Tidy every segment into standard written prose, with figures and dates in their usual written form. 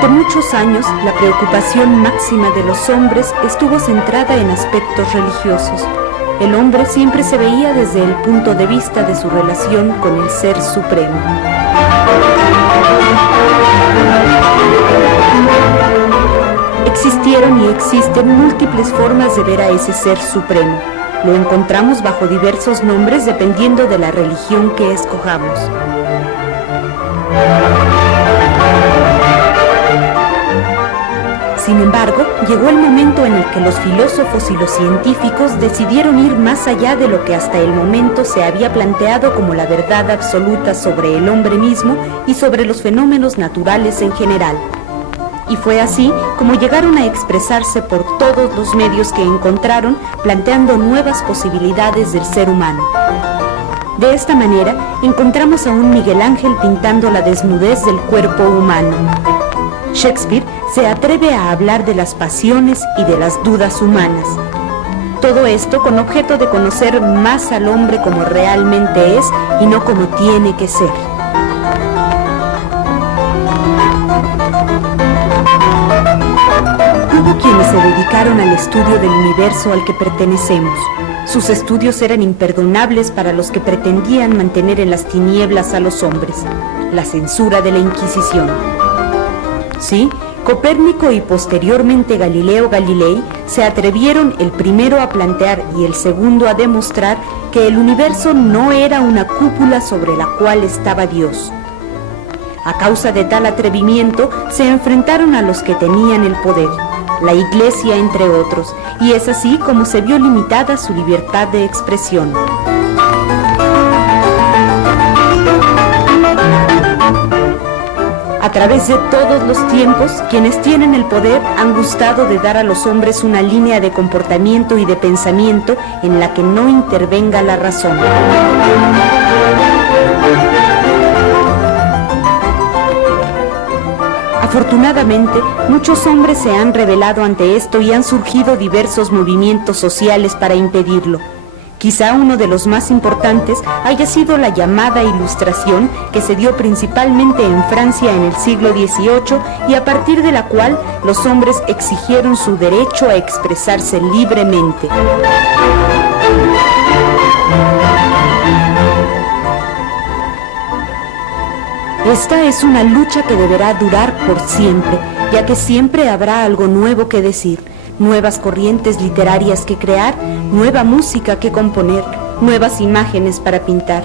Durante muchos años, la preocupación máxima de los hombres estuvo centrada en aspectos religiosos. El hombre siempre se veía desde el punto de vista de su relación con el Ser Supremo. Existieron y existen múltiples formas de ver a ese Ser Supremo. Lo encontramos bajo diversos nombres dependiendo de la religión que escojamos. Sin embargo, llegó el momento en el que los filósofos y los científicos decidieron ir más allá de lo que hasta el momento se había planteado como la verdad absoluta sobre el hombre mismo y sobre los fenómenos naturales en general. Y fue así como llegaron a expresarse por todos los medios que encontraron, planteando nuevas posibilidades del ser humano. De esta manera, encontramos a un Miguel Ángel pintando la desnudez del cuerpo humano. Shakespeare se atreve a hablar de las pasiones y de las dudas humanas. Todo esto con objeto de conocer más al hombre como realmente es y no como tiene que ser. Hubo quienes se dedicaron al estudio del universo al que pertenecemos. Sus estudios eran imperdonables para los que pretendían mantener en las tinieblas a los hombres. La censura de la Inquisición. Sí, Copérnico y posteriormente Galileo Galilei se atrevieron el primero a plantear y el segundo a demostrar que el universo no era una cúpula sobre la cual estaba Dios. A causa de tal atrevimiento se enfrentaron a los que tenían el poder, la Iglesia entre otros, y es así como se vio limitada su libertad de expresión. A través de todos los tiempos, quienes tienen el poder han gustado de dar a los hombres una línea de comportamiento y de pensamiento en la que no intervenga la razón. Afortunadamente, muchos hombres se han rebelado ante esto y han surgido diversos movimientos sociales para impedirlo. Quizá uno de los más importantes haya sido la llamada Ilustración, que se dio principalmente en Francia en el siglo XVIII y a partir de la cual los hombres exigieron su derecho a expresarse libremente. Esta es una lucha que deberá durar por siempre, ya que siempre habrá algo nuevo que decir, nuevas corrientes literarias que crear, nueva música que componer, nuevas imágenes para pintar,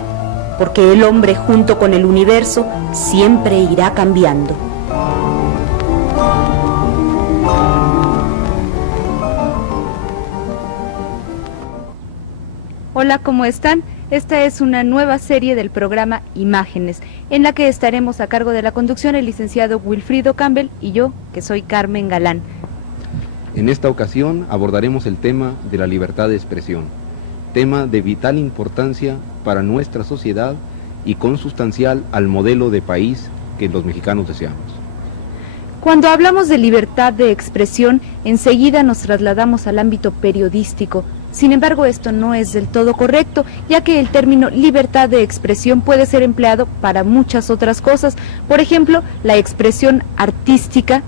porque el hombre junto con el universo siempre irá cambiando. Hola, ¿cómo están? Esta es una nueva serie del programa Imágenes, en la que estaremos a cargo de la conducción el licenciado Wilfrido Campbell y yo, que soy Carmen Galán. En esta ocasión abordaremos el tema de la libertad de expresión, tema de vital importancia para nuestra sociedad y consustancial al modelo de país que los mexicanos deseamos. Cuando hablamos de libertad de expresión, enseguida nos trasladamos al ámbito periodístico. Sin embargo, esto no es del todo correcto, ya que el término libertad de expresión puede ser empleado para muchas otras cosas. Por ejemplo, la expresión artística,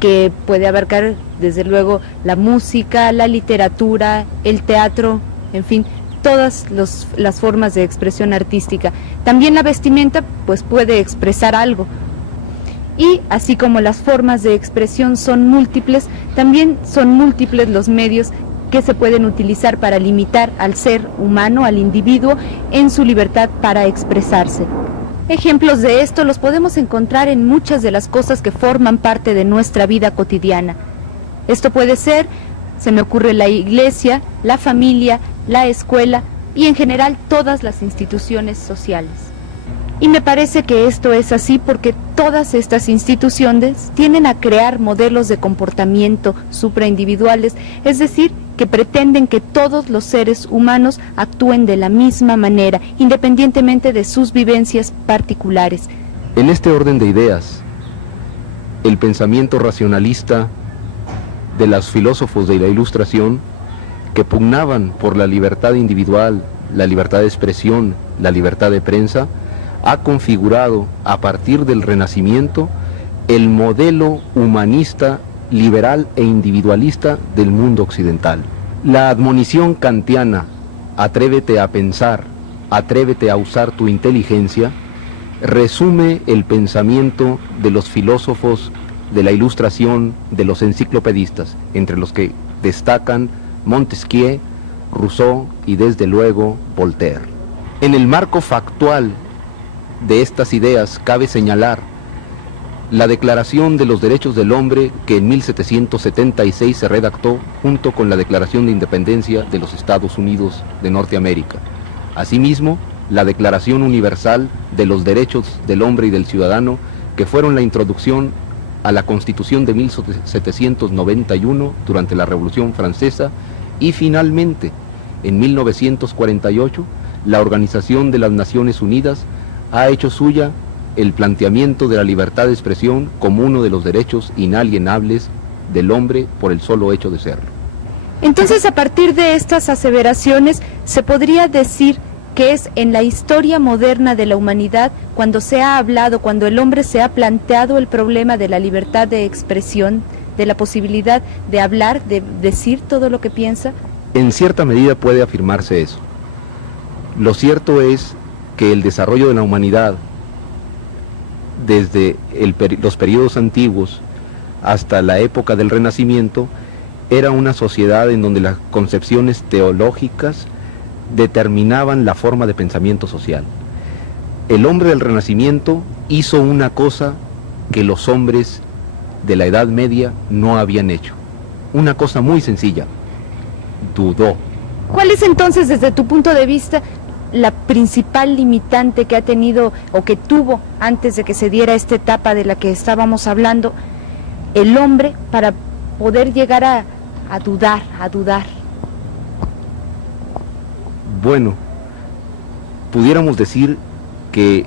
que puede abarcar desde luego la música, la literatura, el teatro, en fin, todas las formas de expresión artística. También la vestimenta pues puede expresar algo. Y así como las formas de expresión son múltiples, también son múltiples los medios que se pueden utilizar para limitar al ser humano, al individuo, en su libertad para expresarse. Ejemplos de esto los podemos encontrar en muchas de las cosas que forman parte de nuestra vida cotidiana. Esto puede ser, se me ocurre, la iglesia, la familia, la escuela y en general todas las instituciones sociales. Y me parece que esto es así porque todas estas instituciones tienden a crear modelos de comportamiento supraindividuales, es decir, que pretenden que todos los seres humanos actúen de la misma manera, independientemente de sus vivencias particulares. En este orden de ideas, el pensamiento racionalista de los filósofos de la Ilustración, que pugnaban por la libertad individual, la libertad de expresión, la libertad de prensa, ha configurado a partir del Renacimiento el modelo humanista, liberal e individualista del mundo occidental. La admonición kantiana, atrévete a pensar, atrévete a usar tu inteligencia, resume el pensamiento de los filósofos de la Ilustración, de los enciclopedistas, entre los que destacan Montesquieu, Rousseau y desde luego Voltaire. En el marco factual de estas ideas cabe señalar la Declaración de los Derechos del Hombre, que en 1776 se redactó junto con la Declaración de Independencia de los Estados Unidos de Norteamérica. Asimismo, la Declaración Universal de los Derechos del Hombre y del Ciudadano, que fueron la introducción a la Constitución de 1791 durante la Revolución Francesa, y finalmente, en 1948, la Organización de las Naciones Unidas ha hecho suya el planteamiento de la libertad de expresión como uno de los derechos inalienables del hombre por el solo hecho de serlo. Entonces, a partir de estas aseveraciones, se podría decir que es en la historia moderna de la humanidad cuando se ha hablado, cuando el hombre se ha planteado el problema de la libertad de expresión, de la posibilidad de hablar, de decir todo lo que piensa. En cierta medida puede afirmarse eso. Lo cierto es que el desarrollo de la humanidad, desde los periodos antiguos hasta la época del Renacimiento, era una sociedad en donde las concepciones teológicas determinaban la forma de pensamiento social. El hombre del Renacimiento hizo una cosa que los hombres de la Edad Media no habían hecho. Una cosa muy sencilla: dudó. ¿Cuál es entonces, desde tu punto de vista, la principal limitante que ha tenido o que tuvo antes de que se diera esta etapa de la que estábamos hablando el hombre para poder llegar a dudar? Bueno, pudiéramos decir que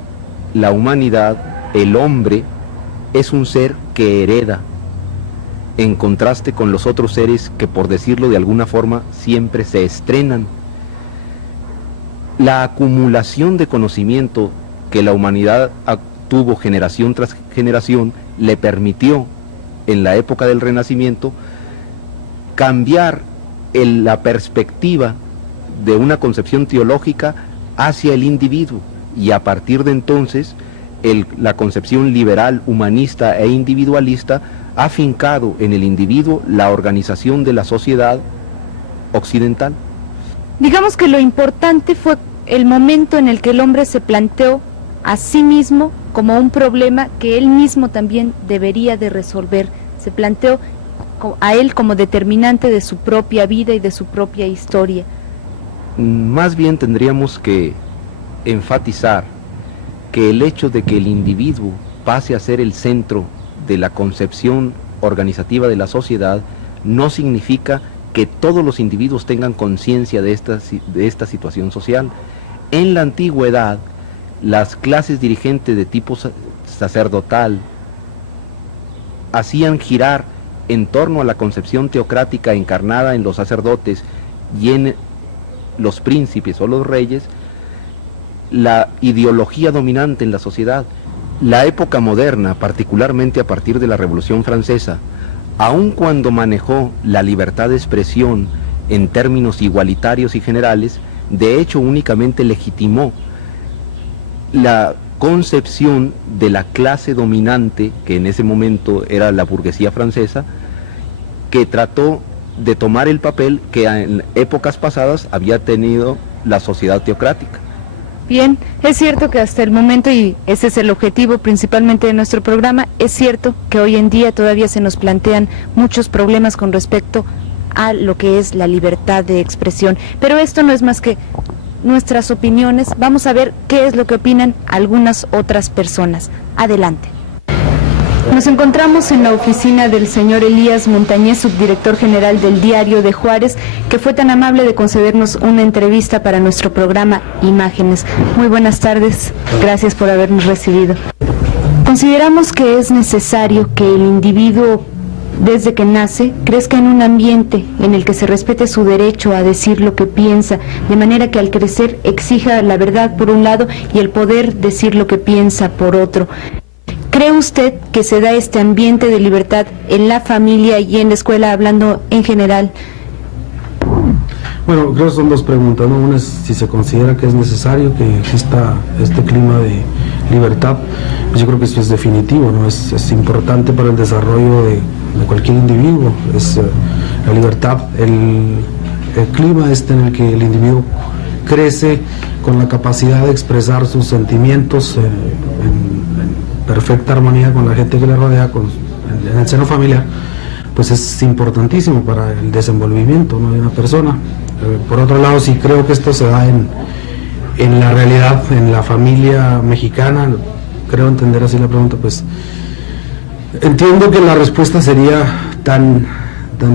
la humanidad, el hombre, es un ser que hereda, en contraste con los otros seres que, por decirlo de alguna forma, siempre se estrenan. La acumulación de conocimiento que la humanidad tuvo generación tras generación le permitió, en la época del Renacimiento, cambiar la perspectiva de una concepción teológica hacia el individuo, y a partir de entonces la concepción liberal, humanista e individualista ha fincado en el individuo la organización de la sociedad occidental. Digamos que lo importante fue el momento en el que el hombre se planteó a sí mismo como un problema que él mismo también debería de resolver. Se planteó a él como determinante de su propia vida y de su propia historia. Más bien tendríamos que enfatizar que el hecho de que el individuo pase a ser el centro de la concepción organizativa de la sociedad no significa que todos los individuos tengan conciencia de esta situación social. En la antigüedad, las clases dirigentes de tipo sacerdotal hacían girar en torno a la concepción teocrática encarnada en los sacerdotes y en los príncipes o los reyes, la ideología dominante en la sociedad. La época moderna, particularmente a partir de la Revolución Francesa, aun cuando manejó la libertad de expresión en términos igualitarios y generales, de hecho únicamente legitimó la concepción de la clase dominante, que en ese momento era la burguesía francesa, que trató de tomar el papel que en épocas pasadas había tenido la sociedad teocrática. Bien, es cierto que hasta el momento, y ese es el objetivo principalmente de nuestro programa, es cierto que hoy en día todavía se nos plantean muchos problemas con respecto a lo que es la libertad de expresión, pero esto no es más que nuestras opiniones. Vamos a ver qué es lo que opinan algunas otras personas. Adelante. Nos encontramos en la oficina del señor Elías Montañez, subdirector general del Diario de Juárez, que fue tan amable de concedernos una entrevista para nuestro programa Imágenes. Muy buenas tardes, gracias por habernos recibido. Consideramos que es necesario que el individuo, desde que nace, crezca en un ambiente en el que se respete su derecho a decir lo que piensa, de manera que al crecer exija la verdad por un lado y el poder decir lo que piensa por otro. ¿Cree usted que se da este ambiente de libertad en la familia y en la escuela, hablando en general? Bueno, creo que son dos preguntas, ¿no? Una es si se considera que es necesario que exista este clima de libertad. Pues yo creo que eso es definitivo, ¿no? Es importante para el desarrollo de cualquier individuo. Es la libertad, el clima en el que el individuo crece con la capacidad de expresar sus sentimientos en perfecta armonía con la gente que le rodea, en el seno familiar, pues es importantísimo para el desenvolvimiento, ¿no?, de una persona. Por otro lado, sí creo que esto se da en la realidad, en la familia mexicana. Creo entender así la pregunta, pues entiendo que la respuesta sería tan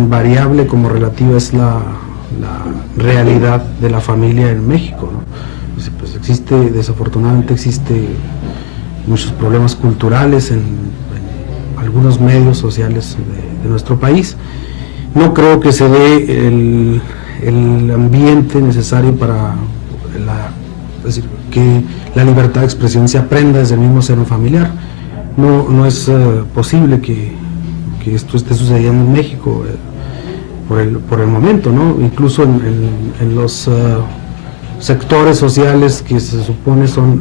variable como relativa es la realidad de la familia en México, ¿no? Pues desafortunadamente existe muchos problemas culturales en algunos medios sociales de nuestro país. No creo que se dé el ambiente necesario para es decir, que la libertad de expresión se aprenda desde el mismo seno familiar. No es posible que esto esté sucediendo en México por el momento, ¿no? Incluso en los sectores sociales que se supone son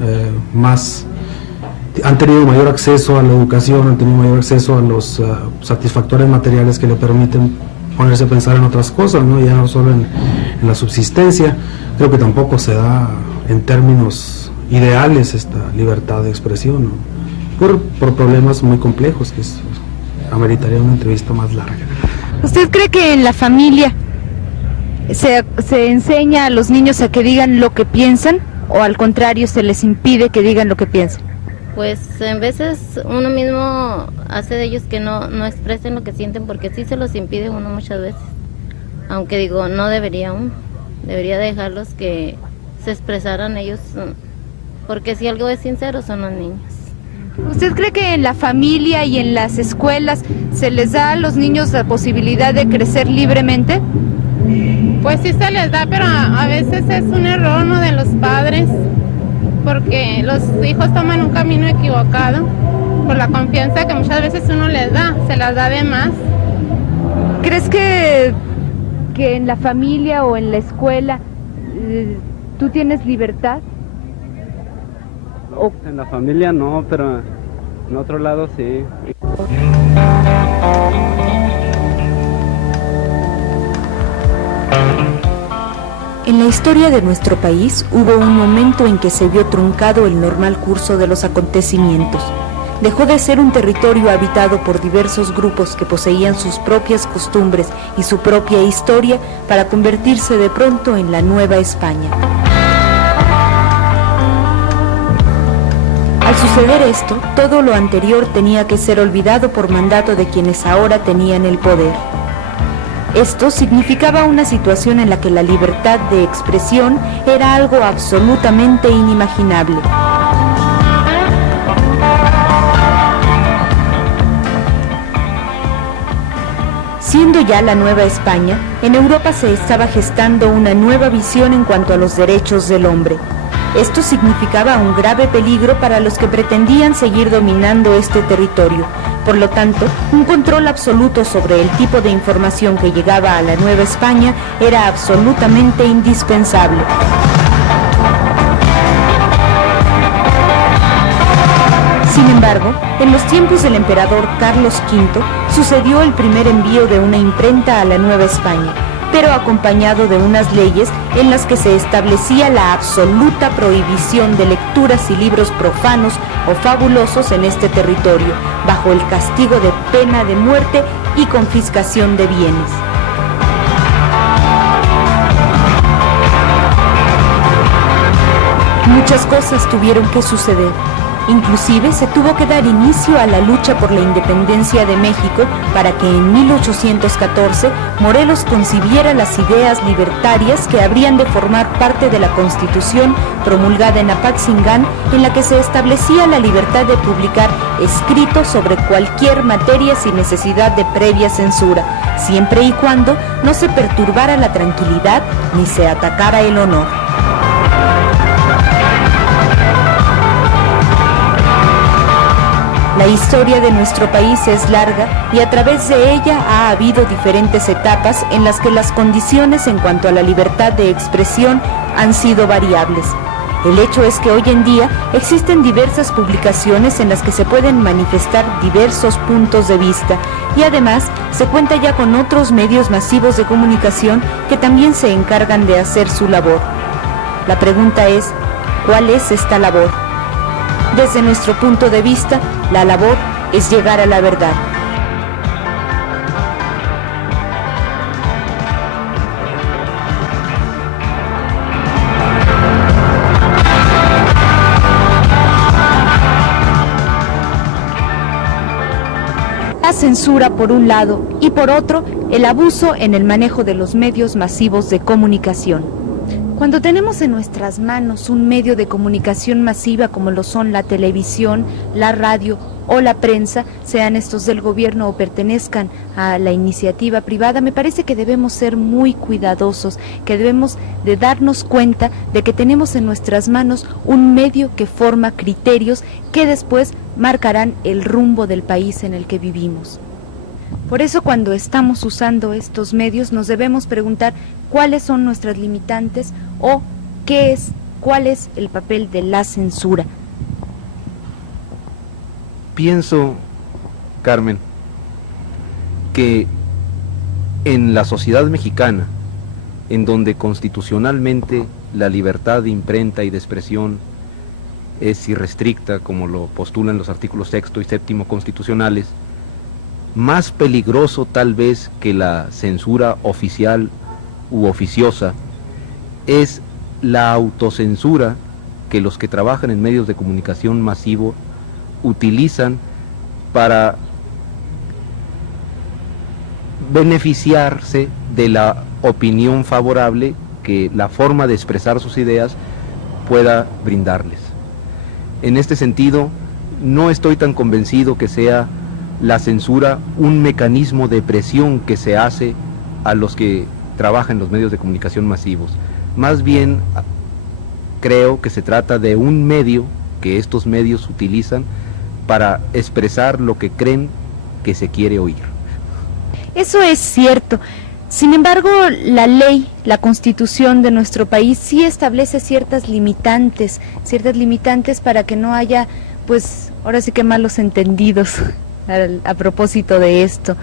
han tenido mayor acceso a la educación, han tenido mayor acceso a los satisfactores materiales que le permiten ponerse a pensar en otras cosas, ¿no? Ya no solo en la subsistencia. Creo que tampoco se da en términos ideales esta libertad de expresión, ¿no? Por problemas muy complejos que ameritaría una entrevista más larga. ¿Usted cree que en la familia se enseña a los niños a que digan lo que piensan, o al contrario se les impide que digan lo que piensan? Pues en veces uno mismo hace de ellos que no expresen lo que sienten, porque sí se los impide uno muchas veces. Aunque digo, no debería uno, debería dejarlos que se expresaran ellos, porque si algo es sincero son los niños. ¿Usted cree que en la familia y en las escuelas se les da a los niños la posibilidad de crecer libremente? Pues sí se les da, pero a veces es un error, ¿no?, de los padres, porque los hijos toman un camino equivocado por la confianza que muchas veces uno les da, se las da de más. ¿Crees que en la familia o en la escuela tú tienes libertad? No, en la familia no, pero en otro lado sí. En la historia de nuestro país hubo un momento en que se vio truncado el normal curso de los acontecimientos. Dejó de ser un territorio habitado por diversos grupos que poseían sus propias costumbres y su propia historia para convertirse de pronto en la Nueva España. Al suceder esto, todo lo anterior tenía que ser olvidado por mandato de quienes ahora tenían el poder. Esto significaba una situación en la que la libertad de expresión era algo absolutamente inimaginable. Siendo ya la Nueva España, en Europa se estaba gestando una nueva visión en cuanto a los derechos del hombre. Esto significaba un grave peligro para los que pretendían seguir dominando este territorio. Por lo tanto, un control absoluto sobre el tipo de información que llegaba a la Nueva España era absolutamente indispensable. Sin embargo, en los tiempos del emperador Carlos V, sucedió el primer envío de una imprenta a la Nueva España, pero acompañado de unas leyes en las que se establecía la absoluta prohibición de lecturas y libros profanos o fabulosos en este territorio, bajo el castigo de pena de muerte y confiscación de bienes. Muchas cosas tuvieron que suceder. Inclusive se tuvo que dar inicio a la lucha por la independencia de México para que en 1814 Morelos concibiera las ideas libertarias que habrían de formar parte de la Constitución promulgada en Apatzingán, en la que se establecía la libertad de publicar escritos sobre cualquier materia sin necesidad de previa censura, siempre y cuando no se perturbara la tranquilidad ni se atacara el honor. La historia de nuestro país es larga y a través de ella ha habido diferentes etapas en las que las condiciones en cuanto a la libertad de expresión han sido variables. El hecho es que hoy en día existen diversas publicaciones en las que se pueden manifestar diversos puntos de vista y además se cuenta ya con otros medios masivos de comunicación que también se encargan de hacer su labor. La pregunta es, ¿cuál es esta labor? Desde nuestro punto de vista, la labor es llegar a la verdad. La censura por un lado y por otro, el abuso en el manejo de los medios masivos de comunicación. Cuando tenemos en nuestras manos un medio de comunicación masiva como lo son la televisión, la radio o la prensa, sean estos del gobierno o pertenezcan a la iniciativa privada, me parece que debemos ser muy cuidadosos, que debemos de darnos cuenta de que tenemos en nuestras manos un medio que forma criterios que después marcarán el rumbo del país en el que vivimos. Por eso cuando estamos usando estos medios nos debemos preguntar cuáles son nuestras limitantes o cuál es el papel de la censura. Pienso, Carmen, que en la sociedad mexicana, en donde constitucionalmente la libertad de imprenta y de expresión es irrestricta, como lo postulan los artículos 6 y 7 constitucionales, más peligroso tal vez que la censura oficial u oficiosa es la autocensura que los que trabajan en medios de comunicación masivo utilizan para beneficiarse de la opinión favorable que la forma de expresar sus ideas pueda brindarles. En este sentido, no estoy tan convencido que sea la censura un mecanismo de presión que se hace a los que trabajan en los medios de comunicación masivos. Más bien, creo que se trata de un medio que estos medios utilizan para expresar lo que creen que se quiere oír. Eso es cierto. Sin embargo, la ley, la Constitución de nuestro país sí establece ciertas limitantes para que no haya, pues, ahora sí que malos entendidos a propósito de esto.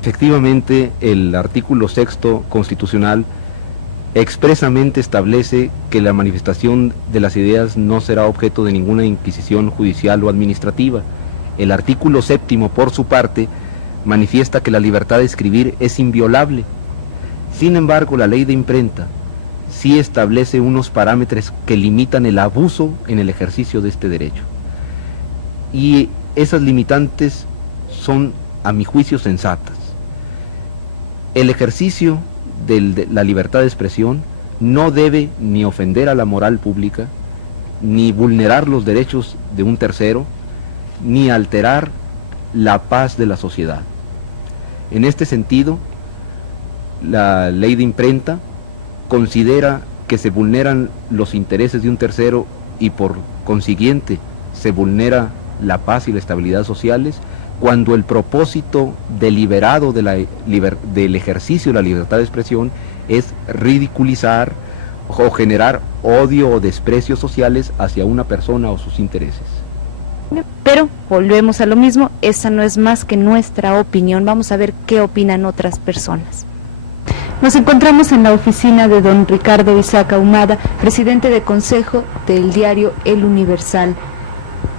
Efectivamente, el artículo 6 constitucional expresamente establece que la manifestación de las ideas no será objeto de ninguna inquisición judicial o administrativa. El artículo 7, por su parte, manifiesta que la libertad de escribir es inviolable. Sin embargo, la ley de imprenta sí establece unos parámetros que limitan el abuso en el ejercicio de este derecho. Y esas limitantes son, a mi juicio, sensatas. El ejercicio de la libertad de expresión no debe ni ofender a la moral pública, ni vulnerar los derechos de un tercero, ni alterar la paz de la sociedad. En este sentido, la ley de imprenta considera que se vulneran los intereses de un tercero y por consiguiente se vulnera la paz y la estabilidad sociales cuando el propósito deliberado del ejercicio de la libertad de expresión es ridiculizar o generar odio o desprecios sociales hacia una persona o sus intereses. Pero volvemos a lo mismo, esa no es más que nuestra opinión. Vamos a ver qué opinan otras personas. Nos encontramos en la oficina de don Ricardo Isaac Ahumada, presidente de consejo del diario El Universal.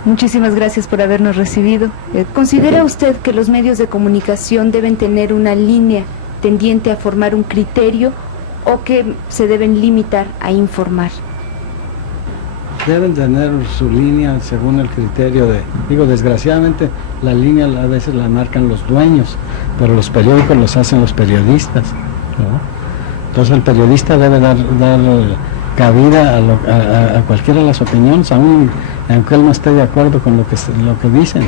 Muchísimas gracias por habernos recibido. ¿Considera usted que los medios de comunicación deben tener una línea tendiente a formar un criterio o que se deben limitar a informar? Deben tener su línea según el criterio desgraciadamente la línea a veces la marcan los dueños, pero los periódicos los hacen los periodistas, ¿no? Entonces el periodista debe dar cabida a cualquiera de las opiniones, aunque él no esté de acuerdo con lo que dicen.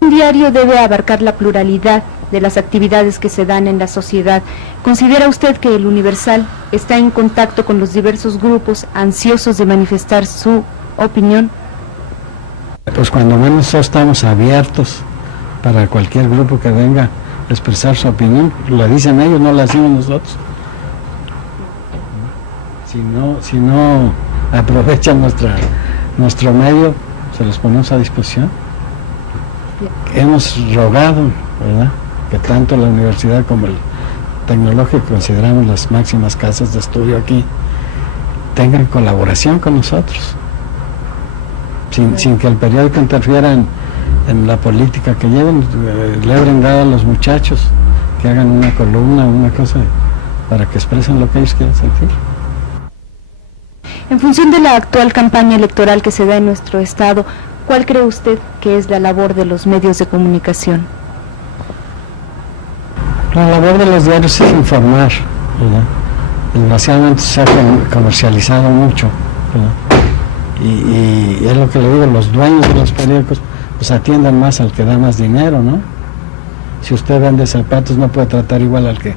Un diario debe abarcar la pluralidad de las actividades que se dan en la sociedad. ¿Considera usted que El Universal está en contacto con los diversos grupos ansiosos de manifestar su opinión? pues cuando menos nosotros estamos abiertos para cualquier grupo que venga a expresar su opinión. La dicen ellos, no la decimos nosotros. Si no aprovechan nuestro medio, se los ponemos a disposición. Hemos rogado, ¿verdad?, que tanto la universidad como el tecnológico, que consideramos las máximas casas de estudio aquí, tengan colaboración con nosotros, sin que el periódico interfiera en la política que lleven. Le abren dado a los muchachos que hagan una columna, una cosa, para que expresen lo que ellos quieren sentir. En función de la actual campaña electoral que se da en nuestro estado, ¿cuál cree usted que es la labor de los medios de comunicación? La labor de los diarios es informar, ¿verdad? Desgraciadamente se ha comercializado mucho, ¿verdad? Y es lo que le digo, los dueños de los periódicos pues atienden más al que da más dinero, ¿no? Si usted vende zapatos no puede tratar igual al que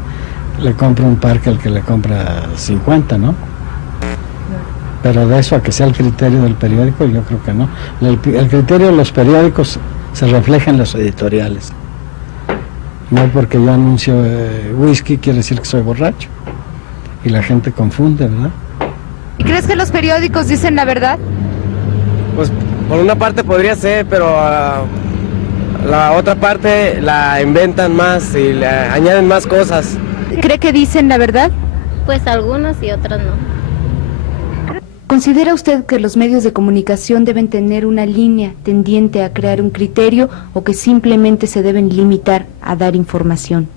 le compra un par que al que le compra 50, ¿no? Pero de eso a que sea el criterio del periódico, yo creo que no. El criterio de los periódicos se refleja en los editoriales. No porque yo anuncio whisky quiere decir que soy borracho. Y la gente confunde, ¿verdad? ¿Y crees que los periódicos dicen la verdad? Pues por una parte podría ser, pero la otra parte la inventan más y le añaden más cosas. ¿Cree que dicen la verdad? Pues algunos y otros no. ¿Considera usted que los medios de comunicación deben tener una línea tendiente a crear un criterio o que simplemente se deben limitar a dar información?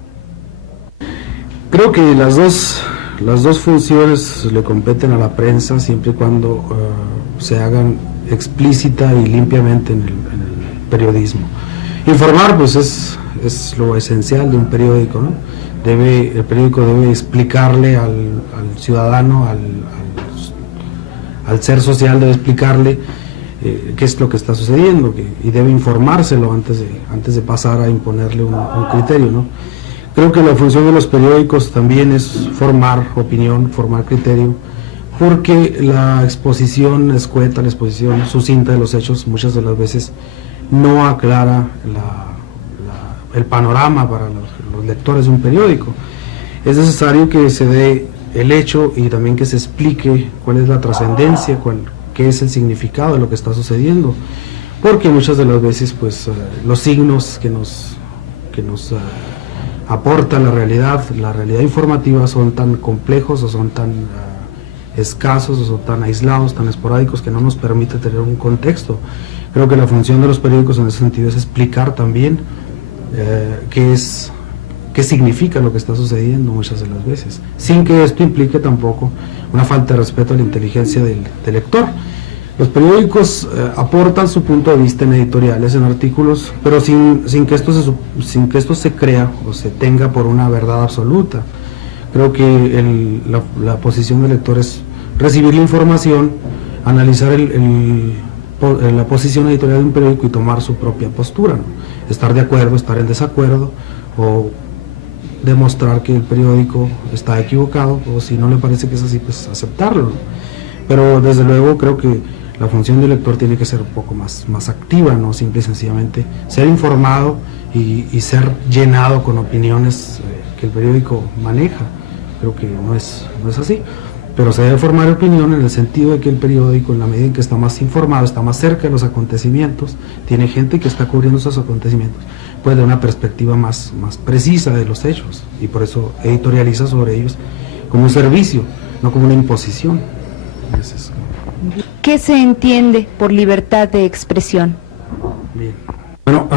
Creo que las dos funciones le competen a la prensa siempre y cuando se hagan explícita y limpiamente en el periodismo. Informar pues es lo esencial de un periódico, ¿no? El periódico debe explicarle al ciudadano, al ser social, debe explicarle qué es lo que está sucediendo y debe informárselo antes de pasar a imponerle un criterio, ¿no? Creo que la función de los periódicos también es formar opinión, formar criterio, porque la exposición escueta, la exposición sucinta de los hechos muchas de las veces no aclara el panorama para los lectores de un periódico. Es necesario que se dé el hecho y también que se explique cuál es la trascendencia, qué es el significado de lo que está sucediendo, porque muchas de las veces pues los signos que nos aporta la realidad informativa son tan complejos o son tan escasos o son tan aislados, tan esporádicos que no nos permite tener un contexto. Creo que la función de los periódicos en ese sentido es explicar también qué significa lo que está sucediendo muchas de las veces, sin que esto implique tampoco una falta de respeto a la inteligencia del lector. Los periódicos aportan su punto de vista en editoriales, en artículos, pero sin que esto se crea o se tenga por una verdad absoluta. Creo que la posición del lector es recibir la información, analizar la posición editorial de un periódico y tomar su propia postura, ¿no? Estar de acuerdo, estar en desacuerdo, o demostrar que el periódico está equivocado, o si no le parece que es así, pues aceptarlo, ¿no? Pero desde luego creo que la función del lector tiene que ser un poco más activa, no simple y sencillamente ser informado y ser llenado con opiniones que el periódico maneja. Creo que no es así, pero se debe formar opinión en el sentido de que el periódico, en la medida en que está más informado, está más cerca de los acontecimientos, tiene gente que está cubriendo esos acontecimientos, puede dar una perspectiva más precisa de los hechos, y por eso editorializa sobre ellos como un servicio, no como una imposición. ¿Qué se entiende por libertad de expresión? Bien. Bueno,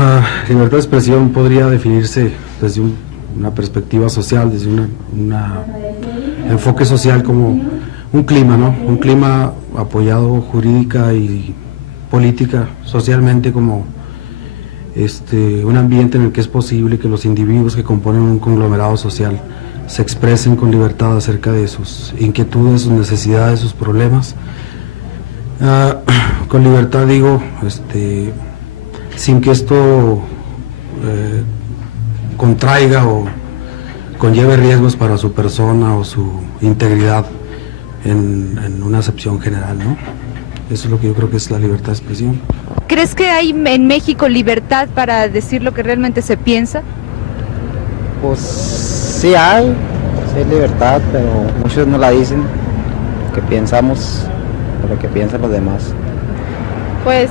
libertad de expresión podría definirse desde una perspectiva social, desde un enfoque social como un clima, ¿no? Un clima apoyado jurídica y política, socialmente, como un ambiente en el que es posible que los individuos que componen un conglomerado social se expresen con libertad acerca de sus inquietudes, sus necesidades, sus problemas. Con libertad digo, sin que esto contraiga o conlleve riesgos para su persona o su integridad en una acepción general, ¿no? Eso es lo que yo creo que es la libertad de expresión. ¿Crees que hay en México libertad para decir lo que realmente se piensa? Pues sí hay libertad, pero muchos no la dicen, que pensamos o lo que piensan los demás. Pues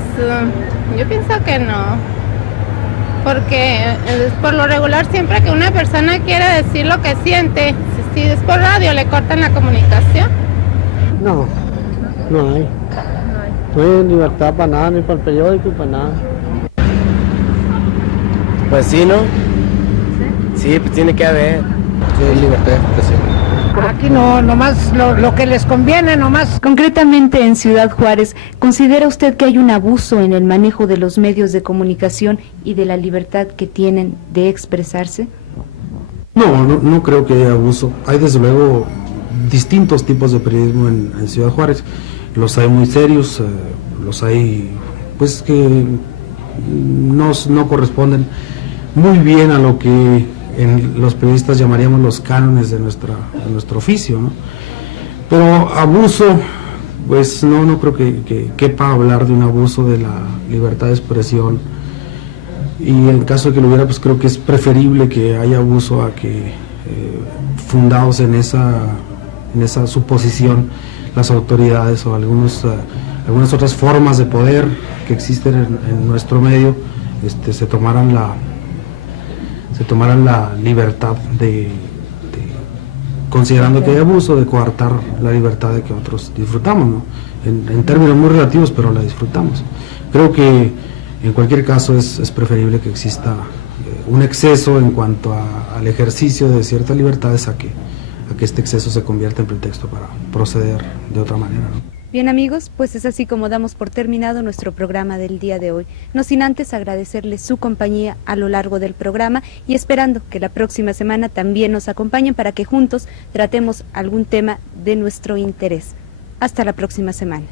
yo pienso que no, porque por lo regular siempre que una persona quiere decir lo que siente, si es por radio le cortan la comunicación. No hay. No hay libertad para nada, ni para el periódico, ni para nada. Pues sí, ¿no? Sí, pues tiene que haber. Sí, libertad de expresión. Aquí no, nomás lo que les conviene, nomás. Concretamente en Ciudad Juárez, ¿considera usted que hay un abuso en el manejo de los medios de comunicación y de la libertad que tienen de expresarse? No creo que haya abuso. Hay desde luego distintos tipos de periodismo en Ciudad Juárez. Los hay muy serios, los hay pues que no corresponden muy bien a lo que los periodistas llamaríamos los cánones de nuestro oficio, ¿no? Pero abuso, pues no creo que quepa hablar de un abuso de la libertad de expresión, y en caso de que lo hubiera, pues creo que es preferible que haya abuso a que fundados en esa suposición las autoridades o algunas otras formas de poder que existen en nuestro medio se tomaran la libertad de considerando que hay abuso, de coartar la libertad de que otros disfrutamos, ¿no? En términos muy relativos, pero la disfrutamos. Creo que en cualquier caso es preferible que exista un exceso en cuanto al ejercicio de ciertas libertades a que este exceso se convierta en pretexto para proceder de otra manera, ¿no? Bien amigos, pues es así como damos por terminado nuestro programa del día de hoy, no sin antes agradecerles su compañía a lo largo del programa y esperando que la próxima semana también nos acompañen para que juntos tratemos algún tema de nuestro interés. Hasta la próxima semana.